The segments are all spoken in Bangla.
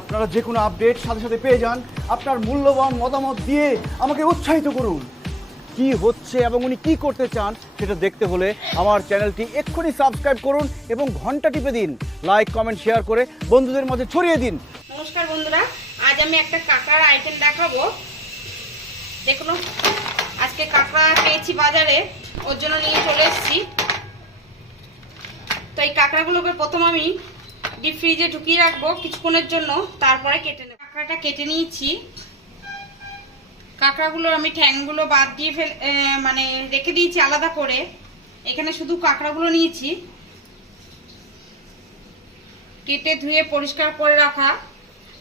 আপনারা যে কোনো আপডেট সাথে সাথে পেয়ে যান। আপনার মূল্যবান মতামত দিয়ে আমাকে উৎসাহিত করুন। কি হচ্ছে এবং উনি কি করতে চান সেটা দেখতে হলে আমার চ্যানেলটি এক্ষুনি সাবস্ক্রাইব করুন এবং ঘন্টা টিপে দিন। লাইক, কমেন্ট, শেয়ার করে বন্ধুদের মাঝে ছড়িয়ে দিন। নমস্কার বন্ধুরা, আজ আমি একটা কাঁকড়ার আইটেম দেখাবো। দেখুন, আজকে কাঁকড়া পেয়েছি বাজারে, ওর জন্য নিয়ে চলে এসেছি। তো এই কাঁকড়াগুলোকে প্রথম আমি ডিপ ফ্রিজে ঢুকিয়ে রাখবো কিছুক্ষণের জন্য, তারপরে কেটে নেব। কাঁকড়াটা কেটে নিয়েছি। কাঁকড়াগুলো আমি ঠ্যাংগুলো বাদ দিয়ে মানে রেখে দিয়েছি আলাদা করে। এখানে শুধু কাঁকড়াগুলো নিয়েছি, কেটে ধুয়ে পরিষ্কার করে রাখা।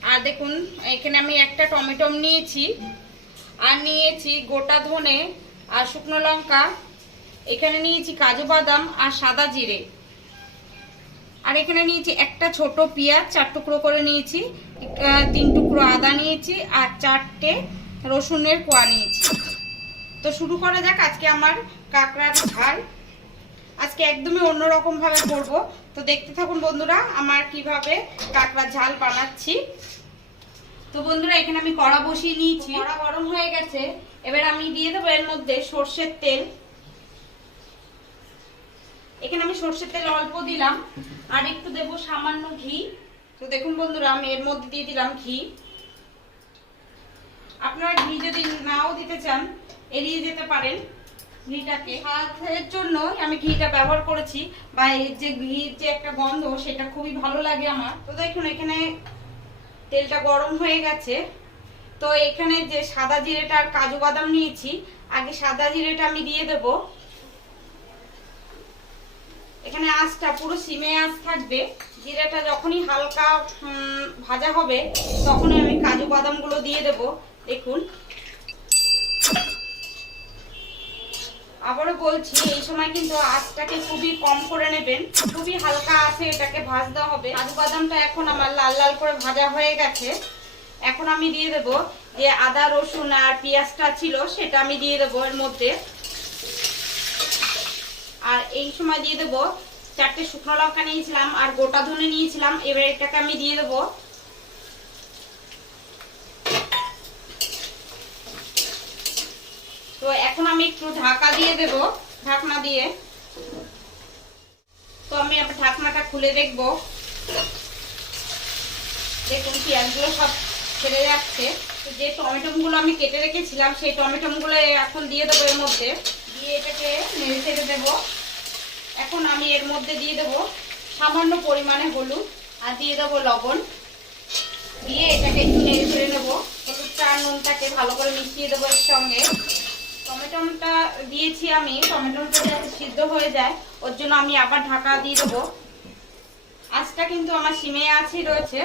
আর দেখুন, এখানে আমি একটা টমেটো নিয়েছি, আর নিয়েছি গোটা ধনে আর শুকনো লঙ্কা। এখানে নিয়েছি কাজু বাদাম আর সাদা জিরে। আর এখানে নিয়েছি একটা ছোট পেঁয়াজ 4 টুকরো করে নিয়েছি, 3 টুকরো আদা নিয়েছি, আর 4টে রসুনের কোয়া নিয়েছি। তো শুরু করা যাক আজকে আমার কাঁকড়ার ঝাল। আজকে একদমই অন্যরকম ভাবে করবো। তো দেখতে থাকুন বন্ধুরা আমার কিভাবে কাঁকড়ার ঝাল বানাচ্ছি। তো বন্ধুরা, এখানে আমি কড়া বসিয়ে নিয়েছি, কড়া গরম হয়ে গেছে। এবার আমি দিয়ে দেবো এর মধ্যে সর্ষের তেল। এখানে আমি সর্ষের তেল অল্প দিলাম, আর একটু দেবো সামান্য ঘি। তো দেখুন বন্ধুরা, আমি এর মধ্যে দিয়ে দিলাম ঘি। আপনারা ঘি যদি নাও দিতে চান এড়িয়ে যেতে পারেন ঘিটাকে। স্বাদের জন্য আমি ঘিটা ব্যবহার করেছি, বা এর যে ঘির যে একটা গন্ধ সেটা খুবই ভালো লাগে আমার। তো দেখুন, এখানে তেলটা গরম হয়ে গেছে। তো এখানে যে সাদা জিরেটা আর কাজু বাদাম নিয়েছি, আগে সাদা জিরেটা আমি দিয়ে দেব। এখানে আঁচটা পুরো সিমে আঁচ থাকবে। জিরেটা যখনই হালকা ভাজা হবে তখনই আমি কাজু বাদামগুলো দিয়ে দেব। দেখুন, আবারও বলছি, এই সময় কিন্তু আঁচটাকে খুবই কম করে নেবেন, খুবই হালকা আছে এটাকে ভাজতে হবে। কাজু বাদামটা এখন আমার লাল লাল করে ভাজা হয়ে গেছে। এখন আমি দিয়ে দেব যে আদা রসুন আর পেঁয়াজটা ছিল সেটা আমি দিয়ে দেবো এর মধ্যে। আর এই সময় দিয়ে দেবো 4টে শুকনো লঙ্কা নিয়েছিলাম আর গোটা ধনে নিয়েছিলাম। এবার এটাকে আমি দিয়ে দেবো। তো এখন আমি একটু ঢাকা দিয়ে দেব, ঢাকনা দিয়ে। তো আমি আবার ঢাকনাটা খুলে দেখবো। দেখুন, পেঁয়াজগুলো সব ছেড়ে যাচ্ছে। তো যে টমেটোগুলো আমি কেটে রেখেছিলাম সেই টমেটোগুলো এখন দিয়ে দেবো এর মধ্যে, দিয়ে এটাকে নেড়ে ছেড়ে দেবো। এখন আমি এর মধ্যে দিয়ে দেবো সামান্য পরিমাণে হলুদ, আর দিয়ে দেবো লবণ। দিয়ে এটাকে একটু নেড়ে ছেড়ে নেবো। হলুদটা আর নুনটাকে ভালো করে মিশিয়ে দেবো এর সঙ্গে। টমেটোটা দিয়েছি আমি, টমেটোটা যাতে সিদ্ধ হয়ে যায় ওর জন্য আমি আবার ঢাকা দিয়ে দেবো। আঁচটা কিন্তু আমার সিমে আঁচই রয়েছে,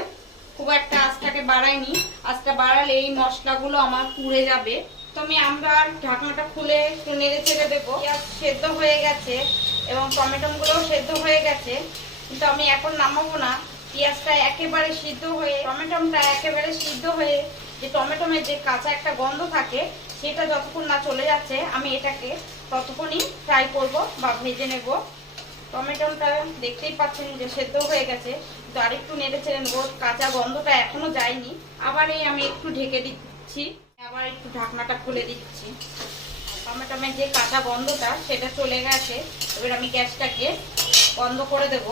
খুব একটা আঁচটাকে বাড়াইনি। আঁচটা বাড়ালে এই মশলাগুলো আমার পুড়ে যাবে। তো আমি আবার ঢাকনাটা খুলে একটু নেড়ে ছেড়ে দেবো। পেঁয়াজ সেদ্ধ হয়ে গেছে এবং টমেটোগুলোও সেদ্ধ হয়ে গেছে, কিন্তু আমি এখন নামাবো না। পেঁয়াজটা একেবারে সিদ্ধ হয়ে, টমেটোটা একেবারে সিদ্ধ হয়ে যে টমেটোমের যে কাঁচা একটা গন্ধ থাকে সেটা যতক্ষণ না চলে যাচ্ছে আমি এটাকে ততক্ষণই ফ্রাই করব বা ভেজে নেব। টমেটোটা দেখতেই পাচ্ছেন যে সেদ্ধ হয়ে গেছে, তো আরেকটু নেড়ে ছেড়ে নেবো। কাঁচা গন্ধটা এখনো যায়নি। আবার এই আমি একটু ঢেকে দিচ্ছি, আবার একটু ঢাকনাটা খুলে দিচ্ছি। টমেটোমের যে কাঁচা গন্ধটা সেটা চলে গেছে। এবার আমি গ্যাসটাকে বন্ধ করে দেব।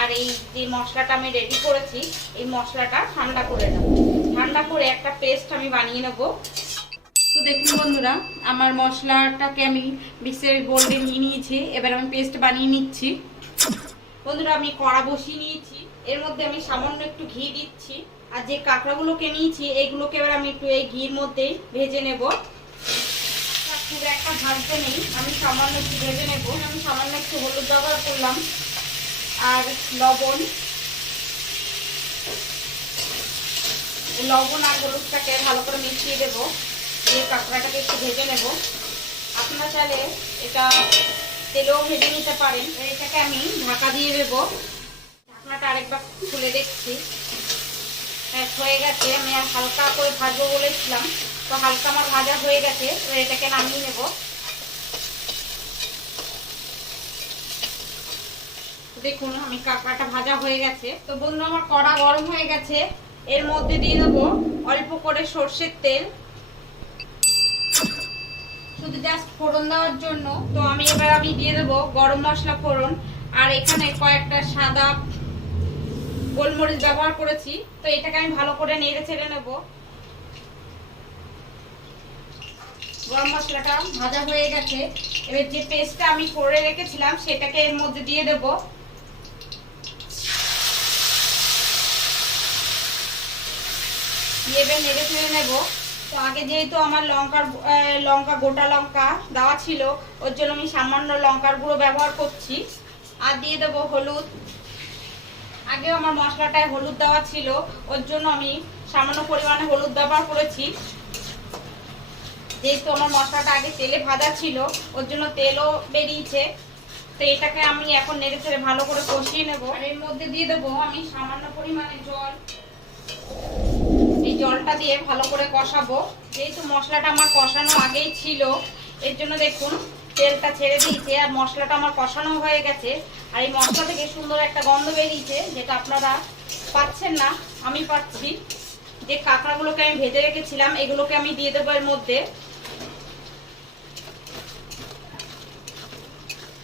আর এই যে মশলাটা আমি রেডি করেছি এই মশলাটা ঠান্ডা করে নেব। ঠান্ডা করে একটা পেস্ট আমি বানিয়ে নেব। তো দেখুন বন্ধুরা, আমার মশলাটাকে আমি মিক্সার বোর্ডে নিয়ে নিয়েছি। এবার আমি পেস্ট বানিয়ে নিচ্ছি। বন্ধুরা, আমি কড়া বসিয়ে নিয়েছি, এর মধ্যে আমি সামান্য একটু ঘি দিচ্ছি। আর যে কাঁকড়াগুলোকে নিয়েছি এইগুলোকে এবার আমি একটু এই ঘির মধ্যেই ভেজে নেব। খুব একটা ভাজতে নেই, আমি সামান্য একটু ভেজে নেব। আমি সামান্য একটু হলুদ ব্যবহার করলাম আর লবণ। লবণ আর হলুদটাকে ভালো করে মিশিয়ে দেবো, দিয়ে কাঁকড়াটাকে একটু ভেজে নেব। আপনারা চাইলে এটা তেলেও ভেজে নিতে পারেন। এটাকে আমি ঢাকা দিয়ে দেবো। ঢাকনাটা আরেকবার খুলে দেখছি, হয়ে গেছে। আমি আর হালকা করে ভাজবো বলেছিলাম, তো হালকা আমার ভাজা হয়ে গেছে। এবার এটাকে নামিয়ে নেব। দেখুন, আমি কাঁকড়াটা ভাজা হয়ে গেছে। তো বন্ধু, আমার কড়া গরম হয়ে গেছে। এর মধ্যে দিয়ে দেবো অল্প করে সর্ষের তেল, শুধু জাস্ট ফোড়ন দেওয়ার জন্য। তো এবার আমি দিয়ে দেবো গরম মশলা ফোড়ন, আর এখানে কয়েকটা সাদা গোলমরিচ ব্যবহার করেছি। তো এটাকে আমি ভালো করে নেড়ে ছেড়ে নেব। গরম মশলাটা ভাজা হয়ে গেছে। এবার যে পেস্টটা আমি করে রেখেছিলাম সেটাকে এর মধ্যে দিয়ে দেব। এবার নেড়ে ছেড়ে নেব। তো আগে যেহেতু আমার লঙ্কা গোটা লঙ্কা দেওয়া ছিল, ওর জন্য আমি সামান্য লঙ্কার গুঁড়ো ব্যবহার করছি। আর দিয়ে দেব হলুদ। আগেও আমার মশলাটায় হলুদ দেওয়া ছিল, ওর জন্য আমি সামান্য পরিমাণে হলুদ ব্যবহার করেছি। যেহেতু আমার মশলাটা আগে তেলে ভাজা ছিল, ওর জন্য তেলও বেরিয়েছে। তো এটাকে আমি এখন নেড়ে ছেড়ে ভালো করে কষিয়ে নেব। আর এর মধ্যে দিয়ে দেবো আমি সামান্য পরিমাণে জল। এই জলটা দিয়ে ভালো করে কষাবো। যেহেতু মশলাটা আমার কষানো আগেই ছিল, এর জন্য দেখুন তেলটা ছেড়ে দিয়েছে আর মশলাটা আমার কষানো হয়ে গেছে। আর এই মশলা থেকে সুন্দর একটা গন্ধ বেরিয়েছে, যেটা আপনারা পাচ্ছেন না, আমি পাচ্ছি। যে কাঁকড়াগুলোকে আমি ভেজে রেখেছিলাম এগুলোকে আমি দিয়ে দেবো এর মধ্যে।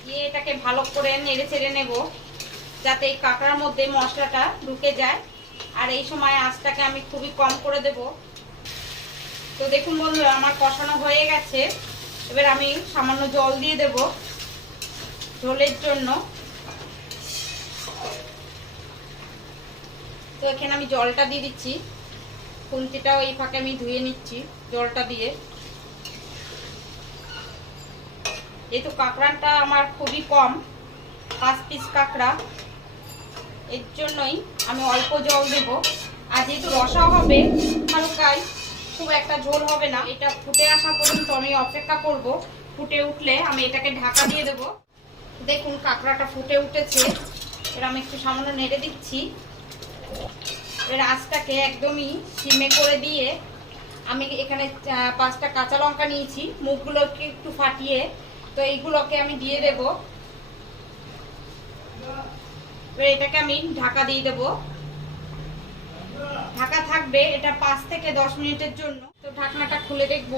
দিয়ে এটাকে ভালো করে নেড়ে চেড়ে নেব, যাতে এই কাঁকড়ার মধ্যে মশলাটা ঢুকে যায়। আর এই সময় আঁচটাকে আমি খুবই কম করে দেব। তো দেখুন বন্ধুরা, আমার কষানো হয়ে গেছে। এবার আমি সামান্য জল দিয়ে দেব ঝোলের জন্য। তো এখানে আমি জলটা দিয়ে দিচ্ছি। খুন্তিটাও এই ফাঁকে আমি ধুয়ে নিচ্ছি জলটা দিয়ে। যেহেতু কাঁকড়াটা আমার খুবই কম, 5 পিস কাঁকড়া, এর জন্যই আমি অল্প জল দেব। আর যেহেতু রসা হবে হালকাই, খুব একটা ঝোল হবে না। এটা ফুটে আসা পর্যন্ত আমি অপেক্ষা করব। ফুটে উঠলে আমি এটাকে ঢাকা দিয়ে দেব। দেখুন কাঁকড়াটা ফুটে উঠেছে। এবার আমি একটু সামান্য নেড়ে দিচ্ছি। এবার আঁচটাকে একদমই সিমে করে দিয়ে আমি এখানে 5টা কাঁচা লঙ্কা নিয়েছি, মুখগুলোকে একটু ফাটিয়ে। তো এইগুলোকে আমি দিয়ে দেব। এবার এটাকে আমি ঢাকা দিয়ে দেব। ঢাকা থাকবে এটা 5 থেকে 10 মিনিটের জন্য। তো ঢাকনাটা খুলে দেখব।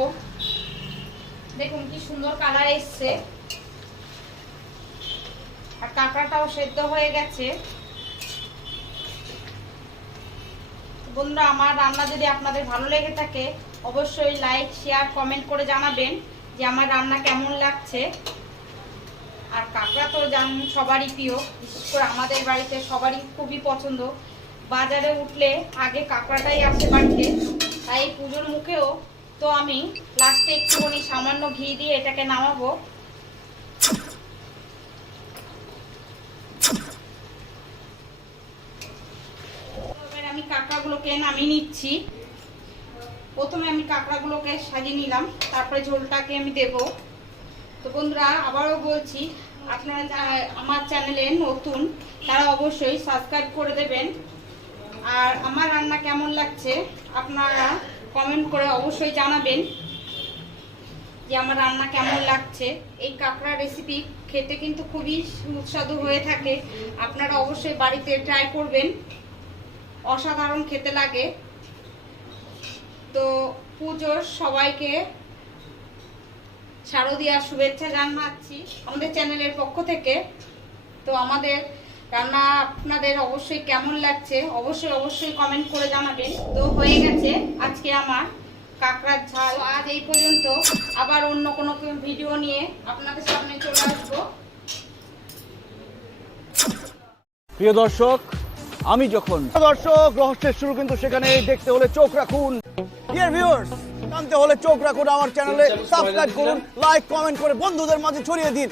দেখুন কি সুন্দর কালার এসছে, আর কাঁকড়াটাও সেদ্ধ হয়ে গেছে। বন্ধুরা, আমার রান্না যদি আপনাদের ভালো লেগে থাকে অবশ্যই লাইক, শেয়ার, কমেন্ট করে জানাবেন যে আমার রান্না কেমন লাগছে। আর কাঁকড়া তো জানেন সবারই প্রিয়, বিশেষ করে আমাদের বাড়িতে সবারই খুবই পছন্দ। বাজারে উঠলে আগে কাঁকড়াটাই আসে বাড়িতে। তাই পুজোর মুখেও তো আমি লাস্টে একটুখানি সামান্য ঘি দিয়ে এটাকে নামাবো। এবার আমি কাঁকড়াগুলোকে নামিয়ে নিচ্ছি। প্রথমে আমি কাঁকড়াগুলোকে সাজিয়ে নিলাম, তারপরে ঝোলটাকে আমি দেব। তো বন্ধুরা, আবারও বলছি, আপনারা যারা আমার চ্যানেলে নতুন তারা অবশ্যই সাবস্ক্রাইব করে দেবেন। আর আমার রান্না কেমন লাগছে আপনারা কমেন্ট করে অবশ্যই জানাবেন যে আমার রান্না কেমন লাগছে। এই কাঁকড়া রেসিপি খেতে কিন্তু খুবই সুস্বাদু হয়ে থাকে। আপনারা অবশ্যই বাড়িতে ট্রাই করবেন, অসাধারণ খেতে লাগে। তো পুজোর সবাইকে শারদীয়ার শুভেচ্ছা জানাচ্ছি আমাদের চ্যানেলের পক্ষ থেকে। তো আমাদের রান্না আপনাদের অবশ্যই কেমন লাগছে অবশ্যই কমেন্ট করে জানাবেন। তো হয়ে গেছে আজকে আমার কাঁকড়ার ঝাল। আজ এই পর্যন্ত, আবার অন্য কোনো ভিডিও নিয়ে আপনাদের সামনে চলে আসবো। প্রিয় দর্শক, আমি যখন রহস্যের শুরু কিন্তু সেখানে দেখতে হলে চোখ রাখুন। ডিয়ার ভিউয়ার্স, জানতে হলে চোখ রাখুন আমার চ্যানেলে, সাবস্ক্রাইব করুন, লাইক কমেন্ট করে বন্ধুদের মাঝে ছড়িয়ে দিন।